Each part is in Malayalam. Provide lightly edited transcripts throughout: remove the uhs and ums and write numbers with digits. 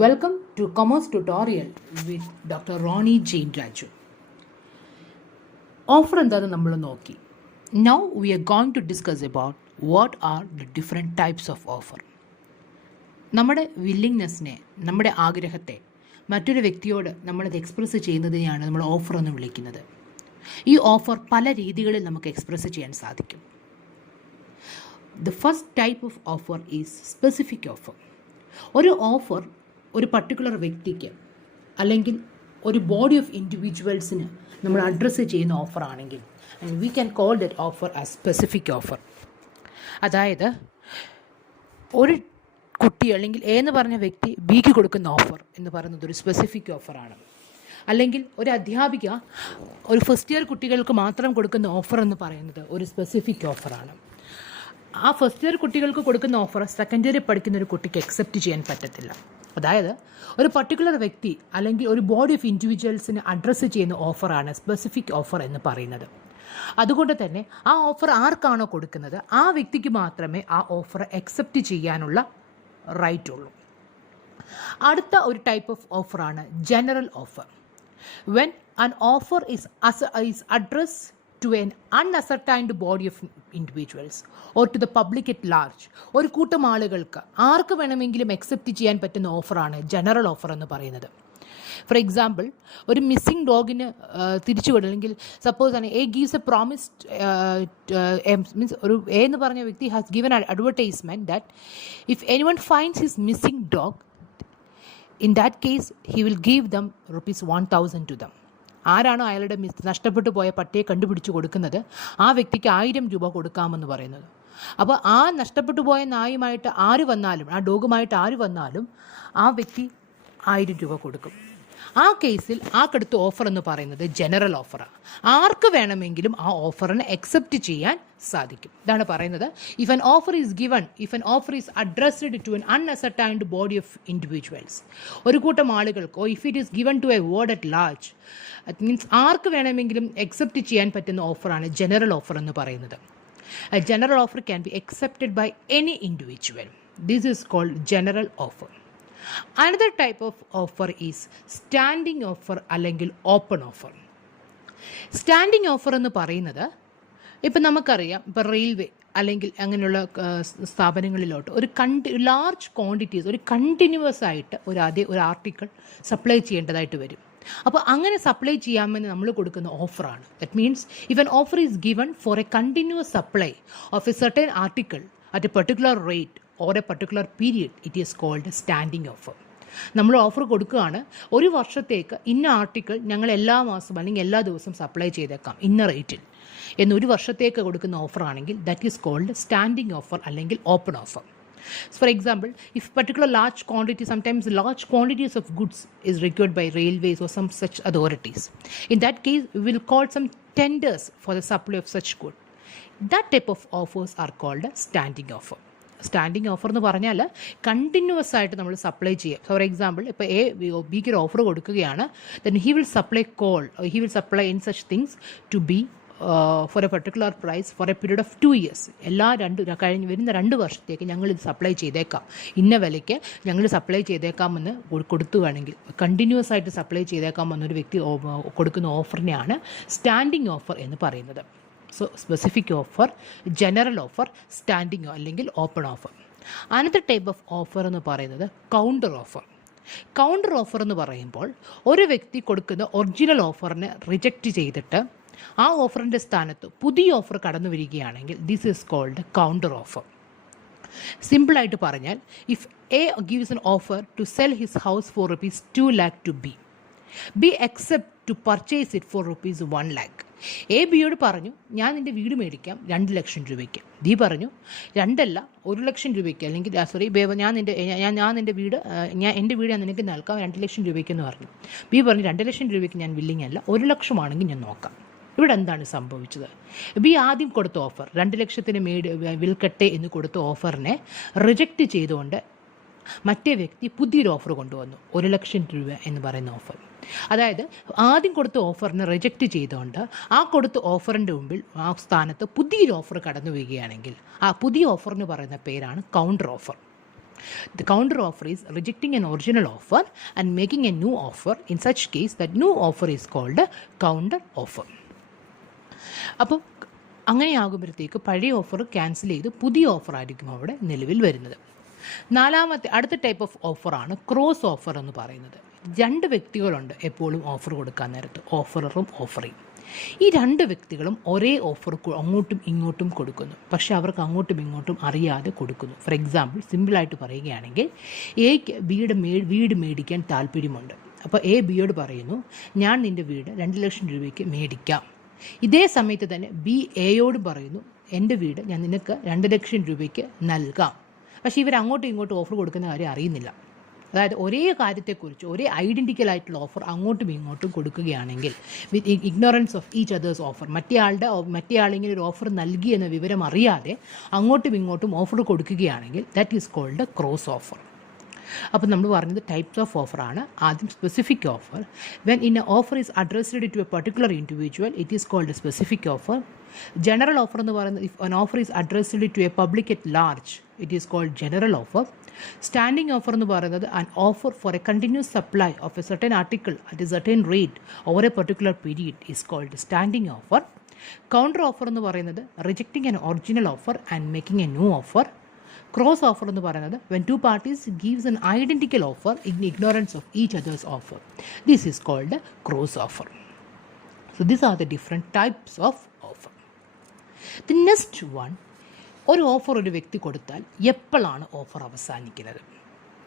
Welcome to Commerce Tutorial with Dr. Ronnie Jane Raju. Offer എന്താണെന്ന് നമ്മൾ നോക്കി. Now we are going to discuss about what are the different types of offer. നമ്മുടെ വില്ലിങ്നെസ്സിനെ, നമ്മുടെ ആഗ്രഹത്തെ മറ്റൊരു വ്യക്തിയോട് നമ്മളത് എക്സ്പ്രസ് ചെയ്യുന്നതിനെയാണ് നമ്മൾ ഓഫർ എന്ന് വിളിക്കുന്നത്. ഈ ഓഫർ പല രീതികളിൽ നമുക്ക് എക്സ്പ്രസ് ചെയ്യാൻ സാധിക്കും. The first type of offer is specific offer. ഒരു ഓഫർ ഒരു പർട്ടിക്കുലർ വ്യക്തിക്ക് അല്ലെങ്കിൽ ഒരു ബോഡി ഓഫ് ഇൻഡിവിജ്വൽസിന് നമ്മൾ അഡ്രസ്സ് ചെയ്യുന്ന ഓഫർ ആണെങ്കിൽ we can call that offer as specific offer. അതായത് ഒരു കുട്ടി അല്ലെങ്കിൽ എ എന്ന് പറഞ്ഞ വ്യക്തി ബിക്ക് കൊടുക്കുന്ന ഓഫർ എന്ന് പറയുന്നത് ഒരു സ്പെസിഫിക് ഓഫറാണ്. അല്ലെങ്കിൽ ഒരു അധ്യാപിക ഒരു ഫസ്റ്റ് ഇയർ കുട്ടികൾക്ക് മാത്രം കൊടുക്കുന്ന ഓഫർ എന്ന് പറയുന്നത് ഒരു സ്പെസിഫിക് ഓഫറാണ്. ആ ഫസ്റ്റ് ഇയർ കുട്ടികൾക്ക് കൊടുക്കുന്ന ഓഫർ സെക്കൻഡ് ഇയറിൽ പഠിക്കുന്ന ഒരു കുട്ടിക്ക് അക്സെപ്റ്റ് ചെയ്യാൻ പറ്റത്തില്ല. അതായത് ഒരു പർട്ടിക്കുലർ വ്യക്തി അല്ലെങ്കിൽ ഒരു ബോഡി ഓഫ് ഇൻഡിവിജ്വൽസിന് അഡ്രസ്സ് ചെയ്യുന്ന ഓഫറാണ് സ്പെസിഫിക് ഓഫർ എന്ന് പറയുന്നത്. അതുകൊണ്ട് തന്നെ ആ ഓഫർ ആർക്കാണോ കൊടുക്കുന്നത് ആ വ്യക്തിക്ക് മാത്രമേ ആ ഓഫർ അക്സെപ്റ്റ് ചെയ്യാനുള്ള റൈറ്റ് ഉള്ളൂ. അടുത്ത ഒരു ടൈപ്പ് ഓഫ് ഓഫറാണ് general offer. When an offer is addressed to an unascertained body of individuals or to the public at large. ഒരു കൂട്ടം ആളുകൾക്ക് ആർക്ക് വേണമെങ്കിലും അക്സെപ്റ്റ് ചെയ്യാൻ പറ്റുന്ന ഓഫറാണ് ജനറൽ ഓഫർ എന്ന് പറയുന്നത്. ഫോർ എക്സാമ്പിൾ, ഒരു മിസ്സിംഗ് ഡോഗിന് തിരിച്ചു വിടും, അല്ലെങ്കിൽ സപ്പോസ് ആണ് A gives a promised means ഒരു എ എന്ന് പറഞ്ഞ വ്യക്തി has given advertisement that if anyone finds his missing dog in that case he will give them ₹1,000 to them. ആരാണോ അയാളുടെ നഷ്ടപ്പെട്ടു പോയ പട്ടിയെ കണ്ടുപിടിച്ച് കൊടുക്കുന്നത് ആ വ്യക്തിക്ക് ₹1,000 കൊടുക്കാമെന്ന് പറയുന്നത്. അപ്പോൾ ആ നഷ്ടപ്പെട്ടു പോയ നായുമായിട്ട് ആര് വന്നാലും, ആ ഡോഗുമായിട്ട് ആര് വന്നാലും ആ വ്യക്തി ₹1,000 കൊടുക്കും. ആ കേസിൽ ആ കടുത്ത ഓഫർ എന്ന് പറയുന്നത് ജനറൽ ഓഫറാണ്. ആർക്ക് വേണമെങ്കിലും ആ ഓഫറിനെ അക്സെപ്റ്റ് ചെയ്യാൻ സാധിക്കും. ഇതാണ് പറയുന്നത് if an offer is addressed to an unascertained body of individuals, ഒരു കൂട്ടം ആളുകൾക്കോ if it is given to a world at large, അത് മീൻസ് ആർക്ക് വേണമെങ്കിലും അക്സെപ്റ്റ് ചെയ്യാൻ പറ്റുന്ന ഓഫറാണ് ജനറൽ ഓഫർ എന്ന് പറയുന്നത്. General offer can be accepted by any individual. This is called general offer. Another type of offer is standing offer അല്ലെങ്കിൽ ഓപ്പൺ ഓഫർ. സ്റ്റാൻഡിംഗ് ഓഫർ എന്ന് പറയുന്നത് ഇപ്പം നമുക്കറിയാം, ഇപ്പം റെയിൽവേ അല്ലെങ്കിൽ അങ്ങനെയുള്ള സ്ഥാപനങ്ങളിലോട്ട് ഒരു ലാർജ് ക്വാണ്ടിറ്റീസ് ഒരു കണ്ടിന്യൂസ് ആയിട്ട് ഒരു ആർട്ടിക്കിൾ സപ്ലൈ ചെയ്യേണ്ടതായിട്ട് വരും. അപ്പോൾ അങ്ങനെ സപ്ലൈ ചെയ്യാമെന്ന് നമ്മൾ കൊടുക്കുന്ന ഓഫറാണ്. That means if an offer is given for A continuous supply of A certain article at A particular rate or a particular period, it is called standing offer. നമ്മൾ ഓഫർ കൊടുക്കുകയാണ്, ഒരു വർഷത്തേക്ക് ഇന്ന ആർട്ടിക്കിൾ ഞങ്ങൾ എല്ലാ മാസവും അല്ലെങ്കിൽ എല്ലാ ദിവസവും സപ്ലൈ ചെയ്തേക്കാം ഇന്ന റേറ്റിൽ എന്നൊരു വർഷത്തേക്ക് കൊടുക്കുന്ന ഓഫർ ആണെങ്കിൽ that is called standing offer അല്ലെങ്കിൽ open offer. For example, if particular sometimes large quantities of goods is required by railways or some such authorities, in that case we will call some tenders for the supply of such good. That type of offers are called standing offer. Standing offer എന്ന് പറഞ്ഞാൽ കണ്ടിന്യൂസ് ആയിട്ട് നമ്മൾ സപ്ലൈ ചെയ്യുക. ഫോർ എക്സാമ്പിൾ, ഇപ്പോൾ ബിക്ക് ഒരു ഓഫർ കൊടുക്കുകയാണ്, then he will supply in such things to be for a particular price for a period of 2 years. വരുന്ന 2 വർഷത്തേക്ക് ഞങ്ങളിത് സപ്ലൈ ചെയ്തേക്കാം, ഇന്ന വിലയ്ക്ക് ഞങ്ങൾ സപ്ലൈ ചെയ്തേക്കാമെന്ന് കൊടുത്തുവാണെങ്കിൽ കണ്ടിന്യൂസ് ആയിട്ട് സപ്ലൈ ചെയ്തേക്കാമെന്നൊരു വ്യക്തി കൊടുക്കുന്ന ഓഫറിനെയാണ് സ്റ്റാൻഡിങ് ഓഫർ എന്ന് പറയുന്നത്. So specific offer, general offer, standing അല്ലെങ്കിൽ open offer. Another type of offer എന്ന് പറയുന്നത് കൗണ്ടർ ഓഫർ. കൗണ്ടർ ഓഫർ എന്ന് പറയുമ്പോൾ ഒരു വ്യക്തി കൊടുക്കുന്ന ഒറിജിനൽ ഓഫറിനെ റിജക്റ്റ് ചെയ്തിട്ട് ആ ഓഫറിൻ്റെ സ്ഥാനത്ത് പുതിയ ഓഫർ കടന്നു വരികയാണെങ്കിൽ this is called counter offer. സിമ്പിളായിട്ട് പറഞ്ഞാൽ, if A gives an offer to sell his house for ₹2 lakh to B accept to purchase it for ₹1 lakh. A ബിയോട് പറഞ്ഞു, ഞാൻ നിൻ്റെ വീട് മേടിക്കാം 2 ലക്ഷം രൂപയ്ക്ക്. ബി പറഞ്ഞു, 2 അല്ല 1 ലക്ഷം രൂപയ്ക്ക്, അല്ലെങ്കിൽ എൻ്റെ വീട് ഞാൻ നിനക്ക് നൽകാം 2 ലക്ഷം രൂപയ്ക്ക് എന്ന് പറഞ്ഞു. ബി പറഞ്ഞു, 2 ലക്ഷം രൂപയ്ക്ക് ഞാൻ വില്ലിങ് അല്ല, 1 ലക്ഷമാണെങ്കിൽ ഞാൻ നോക്കാം. ഇവിടെ എന്താണ് സംഭവിച്ചത്? ബി ആദ്യം കൊടുത്ത ഓഫർ 2 ലക്ഷത്തിന് വിൽക്കട്ടെ എന്ന് കൊടുത്ത ഓഫറിനെ റിജക്റ്റ് ചെയ്തുകൊണ്ട് മറ്റേ വ്യക്തി പുതിയൊരു ഓഫർ കൊണ്ടുവന്നു, 1 ലക്ഷം രൂപ എന്ന് പറയുന്ന ഓഫർ. അതായത് ആദ്യം കൊടുത്ത ഓഫറിനെ റിജക്റ്റ് ചെയ്തുകൊണ്ട് ആ കൊടുത്ത ഓഫറിൻ്റെ മുമ്പിൽ ആ സ്ഥാനത്ത് പുതിയൊരു ഓഫർ കടന്നു വരികയാണെങ്കിൽ ആ പുതിയ ഓഫറിന് പറയുന്ന പേരാണ് counter offer. The counter offer is rejecting an original offer and making a new offer. In such case, that new offer is called a counter offer. അപ്പോൾ അങ്ങനെയാകുമ്പോഴത്തേക്ക് പഴയ ഓഫർ ക്യാൻസൽ ചെയ്ത് പുതിയ ഓഫർ ആയിരിക്കും അവിടെ നിലവിൽ വരുന്നത്. അടുത്ത ടൈപ്പ് ഓഫ് ഓഫറാണ് ക്രോസ് ഓഫർ എന്ന് പറയുന്നത്. രണ്ട് വ്യക്തികളുണ്ട് എപ്പോഴും ഓഫർ കൊടുക്കാൻ നേരത്ത്, ഓഫററും ഓഫറിയും. ഈ രണ്ട് വ്യക്തികളും ഒരേ ഓഫർ അങ്ങോട്ടും ഇങ്ങോട്ടും കൊടുക്കുന്നു, പക്ഷേ അവർക്ക് അങ്ങോട്ടും ഇങ്ങോട്ടും അറിയാതെ കൊടുക്കുന്നു. ഫോർ എക്സാമ്പിൾ, സിമ്പിളായിട്ട് പറയുകയാണെങ്കിൽ, എക്ക് വീട് മേടിക്കാൻ താല്പര്യമുണ്ട്. അപ്പോൾ എ ബിയോട് പറയുന്നു, ഞാൻ നിൻ്റെ വീട് 2 ലക്ഷം രൂപയ്ക്ക് മേടിക്കാം. ഇതേ സമയത്ത് തന്നെ ബി എയോട് പറയുന്നു, എൻ്റെ വീട് ഞാൻ നിനക്ക് 2 ലക്ഷം രൂപയ്ക്ക് നൽകാം. പക്ഷേ ഇവർ അങ്ങോട്ടും ഇങ്ങോട്ടും ഓഫർ കൊടുക്കുന്ന കാര്യം അറിയുന്നില്ല. അതായത് ഒരേ കാര്യത്തെക്കുറിച്ച് ഒരേ ഐഡൻറ്റിക്കൽ ആയിട്ടുള്ള ഓഫർ അങ്ങോട്ടും ഇങ്ങോട്ടും കൊടുക്കുകയാണെങ്കിൽ, with ignorance of each others offer, മറ്റേയാളിങ്ങനെ ഒരു ഓഫർ നൽകി എന്ന വിവരം അറിയാതെ അങ്ങോട്ടും ഇങ്ങോട്ടും ഓഫർ കൊടുക്കുകയാണെങ്കിൽ, that is called cross offer. അപ്പോൾ നമ്മൾ പറഞ്ഞത് ടൈപ്സ് ഓഫ് ഓഫറാണ്. ആദ്യം specific offer. When in a offer is addressed to a particular individual, it is called specific offer. General offer എന്ന് പറയുന്നത്, if an offer is addressed to a public at large, it is called general offer. Standing offer എന്ന് പറയുന്നത് an offer for a continuous supply of a certain article at a certain rate over a particular period is called standing offer. Counter offer എന്ന് പറയുന്നത് rejecting an original offer and making a new offer. Cross offer എന്ന് പറയുന്നത് when two parties gives an identical offer in ignorance of each other's offer. This is called cross offer. So these are the different types of offer. The next one, ഒരു ഓഫർ ഒരു വ്യക്തി കൊടുത്താൽ എപ്പോഴാണ് ഓഫർ അവസാനിക്കുന്നത്?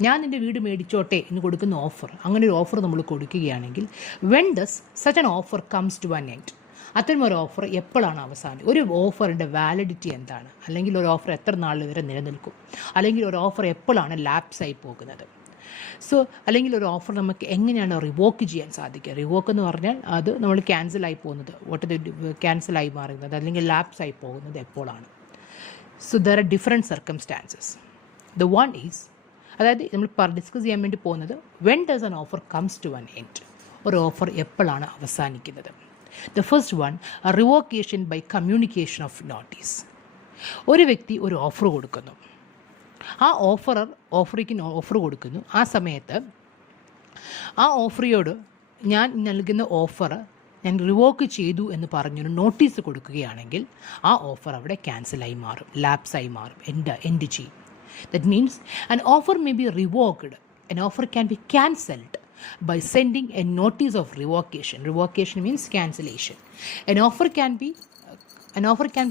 ഞാൻ നിൻ്റെ വീട് മേടിച്ചോട്ടെ എന്ന് കൊടുക്കുന്ന ഓഫർ, അങ്ങനെ ഒരു ഓഫർ നമ്മൾ കൊടുക്കുകയാണെങ്കിൽ, when does such an offer comes to an end? അത്തരം ഒരു ഓഫർ എപ്പോഴാണ് അവസാനം? ഒരു ഓഫറിൻ്റെ വാലിഡിറ്റി എന്താണ്? അല്ലെങ്കിൽ ഒരു ഓഫർ എത്ര നാൾ വരെ നിലനിൽക്കും? അല്ലെങ്കിൽ ഒരു ഓഫർ എപ്പോഴാണ് ലാപ്സായി പോകുന്നത്? സോ അല്ലെങ്കിൽ ഒരു ഓഫർ നമുക്ക് എങ്ങനെയാണ് റിവോക്ക് ചെയ്യാൻ സാധിക്കുക? റിവോക്ക് എന്ന് പറഞ്ഞാൽ അത് നമ്മൾ ക്യാൻസലായി പോകുന്നത്, ക്യാൻസലായി മാറുന്നത് അല്ലെങ്കിൽ ലാപ്സായി പോകുന്നത് എപ്പോഴാണ്? So there are different circumstances. The one is, അതായത് നമ്മൾ ഡിസ്കസ് ചെയ്യാൻ വേണ്ടി പോകുന്നത്, when does an offer comes to an end? ഒരു ഓഫർ എപ്പോഴാണ് അവസാനിക്കുന്നത്? The first one, a revocation by communication of notice. ഒരു വ്യക്തി ഒരു ഓഫർ കൊടുക്കുന്നു, ആ ഓഫർ കൊടുക്കുന്നു. ആ സമയത്ത് ആ ഓഫറിയോട് ഞാൻ നൽകുന്ന ഓഫർ ഞാൻ റിവോക്ക് ചെയ്തു എന്ന് പറഞ്ഞൊരു നോട്ടീസ് കൊടുക്കുകയാണെങ്കിൽ, ആ ഓഫർ അവിടെ ക്യാൻസലായി മാറും, ലാപ്സായി മാറും, എൻഡ് ചെയ്യും. That means an offer may be revoked, an offer can be cancelled by sending a notice of revocation. Revocation means cancellation. An offer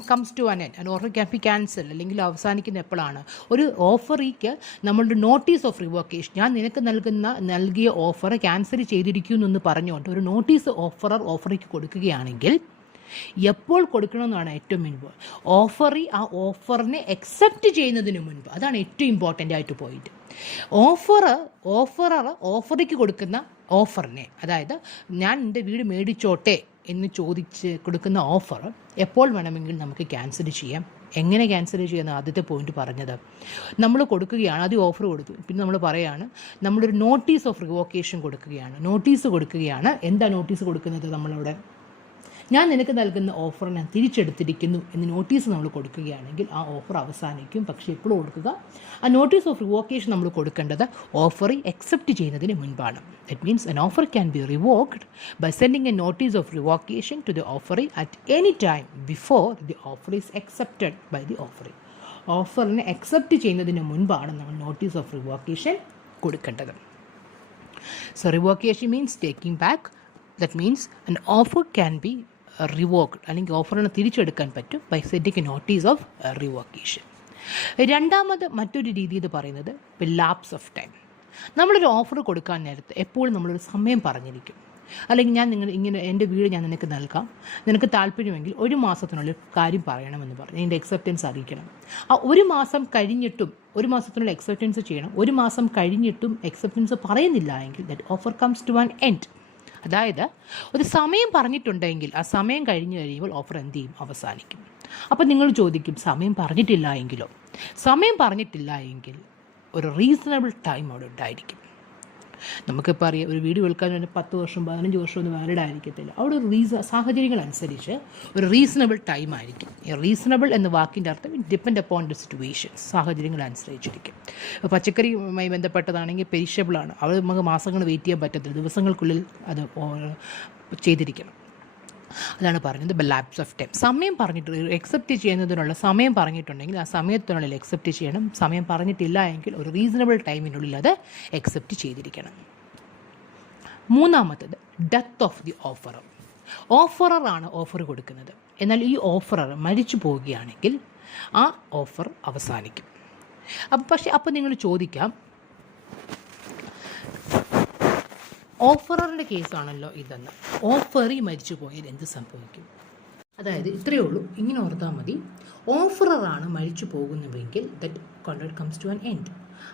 comes to an end. An offer can be cancelled. അല്ലെങ്കിൽ അവസാനിക്കുന്ന എപ്പോഴാണ്? ഒരു ഓഫറിക്ക് നമ്മളുടെ നോട്ടീസ് ഓഫ് റിവോക്കേഷൻ, ഞാൻ നിനക്ക് നൽകിയ ഓഫർ ക്യാൻസൽ ചെയ്തിരിക്കുന്നു എന്ന് പറഞ്ഞുകൊണ്ട് ഒരു നോട്ടീസ് ഓഫറിക്ക് കൊടുക്കുകയാണെങ്കിൽ, എപ്പോൾ കൊടുക്കണമെന്നാണ് ഏറ്റവും മുൻപ്? ആ ഓഫറിനെ അക്സെപ്റ്റ് ചെയ്യുന്നതിന് മുൻപ്. അതാണ് ഏറ്റവും ഇമ്പോർട്ടൻ്റ് ആയിട്ട് പോയിട്ട്. ഓഫറിക്ക് കൊടുക്കുന്ന ഓഫറിനെ, അതായത് ഞാൻ എൻ്റെ വീട് മേടിച്ചോട്ടെ എന്ന് ചോദിച്ച് കൊടുക്കുന്ന ഓഫർ എപ്പോൾ വേണമെങ്കിലും നമുക്ക് ക്യാൻസൽ ചെയ്യാം. എങ്ങനെ ക്യാൻസൽ ചെയ്യുന്ന ആദ്യത്തെ പോയിന്റ് പറഞ്ഞത്, നമ്മൾ കൊടുക്കുകയാണ്, ആദ്യം ഓഫർ കൊടുത്തു, പിന്നെ നമ്മൾ പറയുകയാണ് നമ്മളൊരു നോട്ടീസ് ഓഫ് റിവോക്കേഷൻ കൊടുക്കുകയാണ്. എന്താ നോട്ടീസ് കൊടുക്കുന്നത്? നമ്മളവിടെ ഞാൻ നിനക്ക് നൽകുന്ന ഓഫർ ഞാൻ തിരിച്ചെടുത്തിരിക്കുന്നു എന്ന് നോട്ടീസ് നമ്മൾ കൊടുക്കുകയാണെങ്കിൽ ആ ഓഫർ അവസാനിക്കും. പക്ഷേ എപ്പോഴും കൊടുക്കുക, ആ നോട്ടീസ് ഓഫ് റിവോക്കേഷൻ നമ്മൾ കൊടുക്കേണ്ടത് ഓഫറെ അക്സെപ്റ്റ് ചെയ്യുന്നതിന് മുൻപാണ്. That means an offer can be revoked by sending a notice of revocation to the offeree at any time before the offer is accepted by the offeree. ഓഫറിനെ അക്സെപ്റ്റ് ചെയ്യുന്നതിന് മുൻപാണ് നമ്മൾ നോട്ടീസ് ഓഫ് റിവോക്കേഷൻ കൊടുക്കേണ്ടത്. So revocation means taking back. That means an offer can be revoked, അല്ലെങ്കിൽ ഓഫറിനെ തിരിച്ചെടുക്കാൻ പറ്റും by sending a notice of revocation. രണ്ടാമത് മറ്റൊരു രീതി എന്ന് പറയുന്നത് ലാപ്സ് ഓഫ് ടൈം. നമ്മളൊരു ഓഫർ കൊടുക്കാൻ നേരത്ത് എപ്പോഴും നമ്മളൊരു സമയം പറഞ്ഞിരിക്കും. അല്ലെങ്കിൽ ഇങ്ങനെ എൻ്റെ വീട് ഞാൻ നിനക്ക് നൽകാം, നിനക്ക് താല്പര്യമെങ്കിൽ 1 മാസത്തിനുള്ളിൽ കാര്യം പറയണമെന്ന് പറഞ്ഞു എൻ്റെ അക്സെപ്റ്റൻസ് അറിയിക്കണം. ആ 1 മാസം കഴിഞ്ഞിട്ടും 1 മാസത്തിനുള്ള അക്സെപ്റ്റൻസ് ചെയ്യണം. 1 മാസം കഴിഞ്ഞിട്ടും അക്സെപ്റ്റൻസ് പറയുന്നില്ല എങ്കിൽ that offer comes to an end. അതായത് ഒരു സമയം പറഞ്ഞിട്ടുണ്ടെങ്കിൽ ആ സമയം കഴിയുമ്പോൾ ഓഫർ എന്ത് ചെയ്യും? അവസാനിക്കും. അപ്പോൾ നിങ്ങൾ ചോദിക്കും, സമയം പറഞ്ഞിട്ടില്ല എങ്കിലോ? സമയം പറഞ്ഞിട്ടില്ല എങ്കിൽ ഒരു റീസണബിൾ ടൈം അവിടെ ഉണ്ടായിരിക്കും. നമുക്കിപ്പോൾ അറിയാം, ഒരു വീട് വിൽക്കാൻ വേണ്ടി 10 വർഷം 15 വർഷം ഒന്നും വാലിഡ് ആയിരിക്കത്തില്ല. അവിടെ ഒരു സാഹചര്യങ്ങളനുസരിച്ച് ഒരു റീസണബിൾ ടൈം ആയിരിക്കും. ഈ റീസണബിൾ എന്ന വാക്കിൻ്റെ അർത്ഥം ഡിപ്പെൻഡ് അപ്പോൺ ദ സിറ്റുവേഷൻസ്, സാഹചര്യങ്ങളനുസരിച്ചിരിക്കും. ഇപ്പോൾ പച്ചക്കറിയുമായി ബന്ധപ്പെട്ടതാണെങ്കിൽ പെരിഷബിളാണ്, അവിടെ നമുക്ക് മാസങ്ങൾ വെയിറ്റ് ചെയ്യാൻ പറ്റത്തില്ല, ദിവസങ്ങൾക്കുള്ളിൽ അത് ചെയ്തിരിക്കണം. അതാണ് പറഞ്ഞത് ലാപ്സ് ഓഫ് ടൈം. സമയം പറഞ്ഞിട്ട് എക്സെപ്റ്റ് ചെയ്യുന്നതിനുള്ള സമയം പറഞ്ഞിട്ടുണ്ടെങ്കിൽ ആ സമയത്തിനുള്ളിൽ എക്സെപ്റ്റ് ചെയ്യണം. സമയം പറഞ്ഞിട്ടില്ല എങ്കിൽ ഒരു റീസണബിൾ ടൈമിനുള്ളിൽ അത് എക്സെപ്റ്റ് ചെയ്തിരിക്കണം. മൂന്നാമത്തത് ഡെത്ത് ഓഫ് ദി ഓഫറർ. ഓഫററാണ് ഓഫർ കൊടുക്കുന്നത്. എന്നാൽ ഈ ഓഫറർ മരിച്ചു പോവുകയാണെങ്കിൽ ആ ഓഫർ അവസാനിക്കും. അപ്പോൾ നിങ്ങൾ ചോദിക്കാം, ഓഫററിൻ്റെ കേസാണല്ലോ ഇതെന്ന്, ഓഫറി മരിച്ചു പോയാൽ എന്ത് സംഭവിക്കും? അതായത് ഇത്രയേ ഉള്ളൂ, ഇങ്ങനെ ഓർത്താൽ മതി. ഓഫററാണ് മരിച്ചു പോകുന്നുവെങ്കിൽ that contract comes to an end.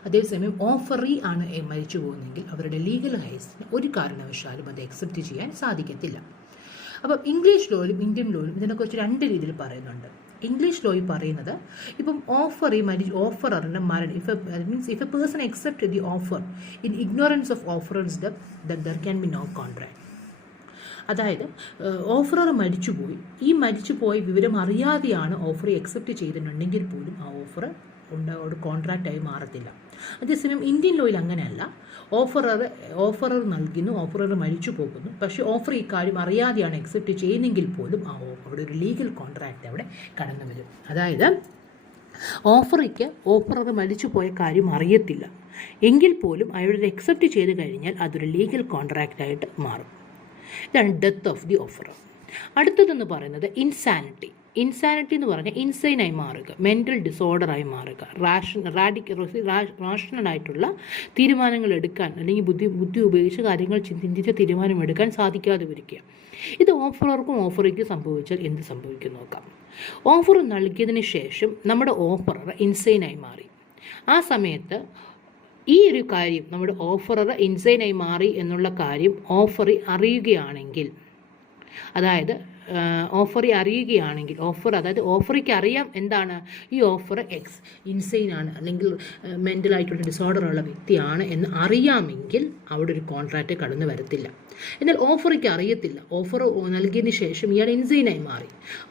അതേസമയം ഓഫറി ആണ് മരിച്ചു പോകുന്നതെങ്കിൽ അവരുടെ ലീഗൽ ഹൈസിന് ഒരു കാരണവശാലും അത് അക്സെപ്റ്റ് ചെയ്യാൻ സാധിക്കത്തില്ല. അപ്പം ഇംഗ്ലീഷ് ലോയിലും ഇന്ത്യൻ ലോയിലും ഇതിനെക്കുറിച്ച് 2 രീതിയിൽ പറയുന്നുണ്ട്. ഇംഗ്ലീഷ് ലോയിൽ പറയുന്നത്, ഇപ്പം ഓഫററിൻ്റെ മരണം, if a person accept the offer in ignorance of offerors then there can be no contract. അതായത് ഓഫറർ മരിച്ചുപോയി, ഈ മരിച്ചുപോയ വിവരം അറിയാതെയാണ് ഓഫർ അക്സെപ്റ്റ് ചെയ്തിട്ടുണ്ടെങ്കിൽ പോലും ആ ഓഫർ ഒരു കോൺട്രാക്റ്റായി മാറത്തില്ല. അതേസമയം ഇന്ത്യൻ ലോയിൽ അങ്ങനെയല്ല. ഓഫറർ നൽകുന്നു, ഓഫറർ മരിച്ചു പോകുന്നു, പക്ഷേ ഓഫർ ഈ കാര്യം അറിയാതെയാണ് അക്സെപ്റ്റ് ചെയ്യുന്നെങ്കിൽ പോലും അവിടെ ഒരു ലീഗൽ കോൺട്രാക്റ്റ് അവിടെ കടന്നു വരും. അതായത് ഓഫറർ മരിച്ചു പോയ കാര്യം അറിയത്തില്ല എങ്കിൽ പോലും അയാളത് അക്സെപ്റ്റ് ചെയ്ത് കഴിഞ്ഞാൽ അതൊരു ലീഗൽ കോൺട്രാക്റ്റായിട്ട് മാറും. ഇതാണ് ഡെത്ത് ഓഫ് ദി ഓഫറർ. അടുത്തതെന്ന് പറയുന്നത് ഇൻസാനിറ്റി. എന്ന് പറഞ്ഞാൽ ഇൻസൈനായി മാറുക, മെൻ്റൽ ഡിസോർഡറായി മാറുക, റാഷണലായിട്ടുള്ള തീരുമാനങ്ങൾ എടുക്കാൻ അല്ലെങ്കിൽ ബുദ്ധി ഉപയോഗിച്ച് കാര്യങ്ങൾ ചിന്തിച്ച് തീരുമാനമെടുക്കാൻ സാധിക്കാതെ വരിക. ഇത് ഓഫറർക്കും ഓഫറിക്കും സംഭവിച്ചാൽ എന്ത് സംഭവിക്കും നോക്കാം. ഓഫർ നൽകിയതിന് ശേഷം നമ്മുടെ ഓഫറർ ഇൻസൈനായി മാറി. ആ സമയത്ത് ഈ ഒരു കാര്യം, നമ്മുടെ ഓഫറർ ഇൻസൈനായി മാറി എന്നുള്ള കാര്യം ഓഫറി അറിയുകയാണെങ്കിൽ, അതായത് ഓഫറിക്ക് അറിയാം എന്താണ് ഈ ഓഫർ ഇൻസൈനാണ് അല്ലെങ്കിൽ മെൻ്റലായിട്ടുള്ള ഡിസോർഡറുള്ള വ്യക്തിയാണ് എന്ന് അറിയാമെങ്കിൽ അവിടെ ഒരു കോൺട്രാക്റ്റ് കടന്നു വരത്തില്ല. എന്നാൽ ഓഫറിക്ക് അറിയത്തില്ല, ഓഫർ നൽകിയതിന് ശേഷം ഇയാൾ ഇൻസൈനായി മാറി,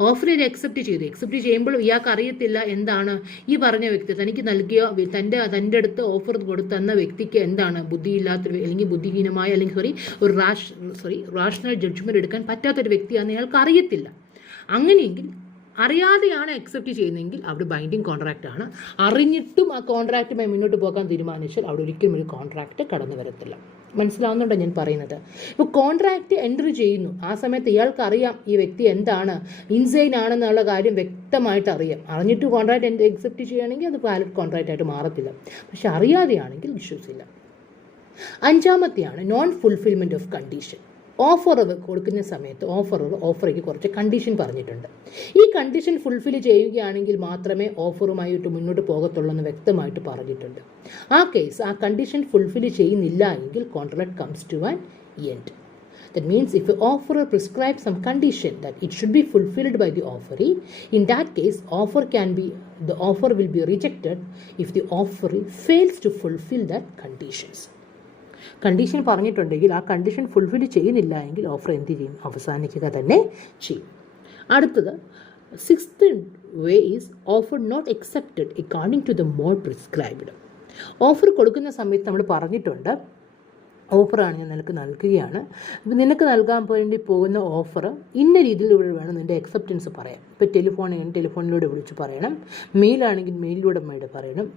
ഓഫർ ഇത് അക്സെപ്റ്റ് ചെയ്യുമ്പോൾ ഇയാൾക്ക് അറിയത്തില്ല എന്താണ് ഈ പറഞ്ഞ വ്യക്തി തനിക്ക് നൽകിയ തൻ്റെ അടുത്ത് ഓഫർ കൊടുത്തന്ന വ്യക്തിക്ക് എന്താണ് ബുദ്ധിയില്ലാത്ത അല്ലെങ്കിൽ ബുദ്ധിഹീനമായ അല്ലെങ്കിൽ റാഷണൽ ജഡ്ജ്മെൻറ്റ് എടുക്കാൻ പറ്റാത്തൊരു വ്യക്തിയാണെന്ന് അയാൾക്ക് അറിയത്തില്ല. അങ്ങനെയെങ്കിൽ അറിയാതെയാണ് അക്സെപ്റ്റ് ചെയ്യുന്നതെങ്കിൽ അവിടെ ബൈൻഡിങ് കോൺട്രാക്റ്റ് ആണ്. അറിഞ്ഞിട്ടും ആ കോൺട്രാക്റ്റുമായി മുന്നോട്ട് പോകാൻ തീരുമാനിച്ചാൽ അവിടെ ഒരിക്കലും ഒരു കോൺട്രാക്റ്റ് കടന്നു വരത്തില്ല. മനസ്സിലാവുന്നുണ്ടോ ഞാൻ പറയുന്നത്? ഇപ്പോൾ കോൺട്രാക്റ്റ് എൻട്രി ചെയ്യുന്നു, ആ സമയത്ത് ഇയാൾക്ക് അറിയാം ഈ വ്യക്തി എന്താണ് ഇൻസൈൻ ആണെന്നുള്ള കാര്യം വ്യക്തമായിട്ട് അറിയാം. അറിഞ്ഞിട്ട് കോൺട്രാക്റ്റ് അക്സെപ്റ്റ് ചെയ്യുകയാണെങ്കിൽ അത് വാലിഡ് കോൺട്രാക്റ്റ് ആയിട്ട് മാറത്തില്ല. പക്ഷെ അറിയാതെയാണെങ്കിൽ ഇഷ്യൂസ് ഇല്ല. അഞ്ചാമത്തെയാണ് non fulfilment of condition. Offer കൊടുക്കുന്ന സമയത്ത് ഓഫറിക്ക് കുറച്ച് കണ്ടീഷൻ പറഞ്ഞിട്ടുണ്ട്. ഈ കണ്ടീഷൻ ഫുൾഫിൽ ചെയ്യുകയാണെങ്കിൽ മാത്രമേ ഓഫറുമായിട്ട് മുന്നോട്ട് പോകത്തുള്ളൂ എന്ന് വ്യക്തമായിട്ട് പറഞ്ഞിട്ടുണ്ട്. ആ കണ്ടീഷൻ ഫുൾഫിൽ ചെയ്യുന്നില്ല എങ്കിൽ contract comes to an end. That means if an offerer prescribes some condition that it should be fulfilled by the offeree, in that case the offer will be rejected if the offeree fails to fulfill that conditions. Condition പറഞ്ഞിട്ടുണ്ടെങ്കിൽ ആ കണ്ടീഷൻ ഫുൾഫിൽ ചെയ്യുന്നില്ല എങ്കിൽ ഓഫർ എന്ത് ചെയ്യും? അവസാനിക്കുക തന്നെ ചെയ്യും. അടുത്തത് 6th way is offer not accepted according to the mode prescribed. Offer കൊടുക്കുന്ന സമയത്ത് നമ്മൾ പറഞ്ഞിട്ടുണ്ട് ഓഫറാണ് ഞാൻ നിനക്ക് നൽകുകയാണ്, ഇപ്പം നിനക്ക് നൽകാൻ വേണ്ടി പോകുന്ന ഓഫർ ഇന്ന രീതിയിലൂടെ വേണം നിൻ്റെ അക്സെപ്റ്റൻസ് പറയാം. ഇപ്പോൾ ടെലിഫോണിലൂടെ വിളിച്ച് പറയണം, മെയിലാണെങ്കിൽ മെയിലിലൂടെ പറയണം,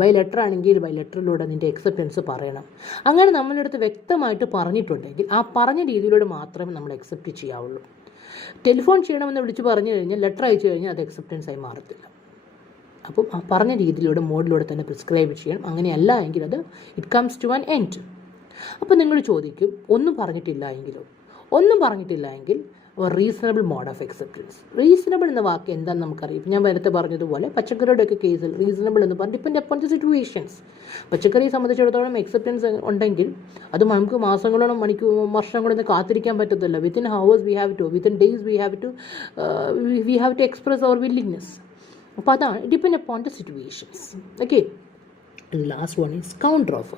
ബൈ ലെറ്റർ ആണെങ്കിൽ ബൈ ലെറ്ററിലൂടെ നിൻ്റെ അക്സെപ്റ്റൻസ് പറയണം. അങ്ങനെ നമ്മളുടെ അടുത്ത് വ്യക്തമായിട്ട് പറഞ്ഞിട്ടുണ്ടെങ്കിൽ ആ പറഞ്ഞ രീതിയിലൂടെ മാത്രമേ നമ്മൾ അക്സെപ്റ്റ് ചെയ്യാവുള്ളൂ. ടെലിഫോൺ ചെയ്യണമെന്ന് വിളിച്ച് പറഞ്ഞു കഴിഞ്ഞാൽ ലെറ്റർ അയച്ചു കഴിഞ്ഞാൽ അത് അക്സെപ്റ്റൻസ് ആയി മാറത്തില്ല. അപ്പം ആ പറഞ്ഞ രീതിയിലൂടെ മോഡിലൂടെ തന്നെ പ്രിസ്ക്രൈബ് ചെയ്യണം. അങ്ങനെയല്ല എങ്കിൽ അത് it comes to an end. അപ്പോൾ നിങ്ങൾ ചോദിക്കും, ഒന്നും പറഞ്ഞിട്ടില്ല എങ്കിൽ reasonable mode of acceptance. Reasonable എന്ന വാക്ക് എന്താണെന്ന് നമുക്കറിയാം. ഞാൻ നേരത്തെ പറഞ്ഞതുപോലെ പച്ചക്കറിയുടെയൊക്കെ കേസിൽ റീസണബിൾ എന്ന് പറഞ്ഞ് ഡിപ്പെൻഡ് അപ്പോൺ ദി സിറ്റുവേഷൻസ്. പച്ചക്കറിയെ സംബന്ധിച്ചിടത്തോളം അക്സെപ്റ്റൻസ് ഉണ്ടെങ്കിൽ അത് നമുക്ക് മാസങ്ങളോളം വർഷങ്ങളൊന്നും കാത്തിരിക്കാൻ പറ്റത്തില്ല. Within hours within days we have to express our willingness. അപ്പോൾ അതാണ് depend upon the situations. Okay, And the last one is counter offer.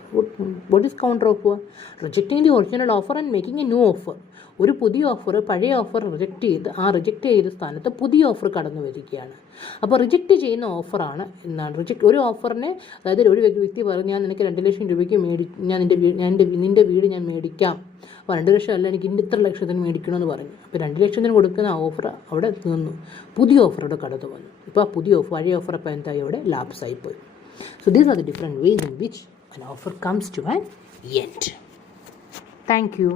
What is counter offer? Rejecting the original offer and making a new offer. ഒരു പുതിയ ഓഫർ പഴയ ഓഫർ റിജക്റ്റ് ചെയ്ത് ആ റിജക്റ്റ് ചെയ്ത സ്ഥാനത്ത് പുതിയ ഓഫർ കടന്നു വരികയാണ്. അപ്പോൾ റിജക്റ്റ് ചെയ്യുന്ന ഓഫറാണ് എന്നാണ് ഒരു ഓഫറിനെ, അതായത് ഒരു വ്യക്തി പറഞ്ഞു ഞാൻ നിനക്ക് 2 ലക്ഷം രൂപയ്ക്ക് ഞാൻ നിൻ്റെ വീട് ഞാൻ മേടിക്കാം. അപ്പോൾ 2 ലക്ഷം അല്ല, എനിക്ക് ഇത്ര ലക്ഷത്തിന് മേടിക്കണമെന്ന് പറഞ്ഞു. അപ്പോൾ 2 ലക്ഷത്തിന് കൊടുക്കുന്ന ആ ഓഫർ അവിടെ നിന്നു, പുതിയ ഓഫർ അവിടെ കടന്നു വന്നു. ഇപ്പോൾ ആ പുതിയ ഓഫർ പഴയ ഓഫർ അപ്പോൾ എന്തായി, അവിടെ ലാപ്സായിപ്പോയി. So these are the different ways in which an offer comes to an end. Thank you.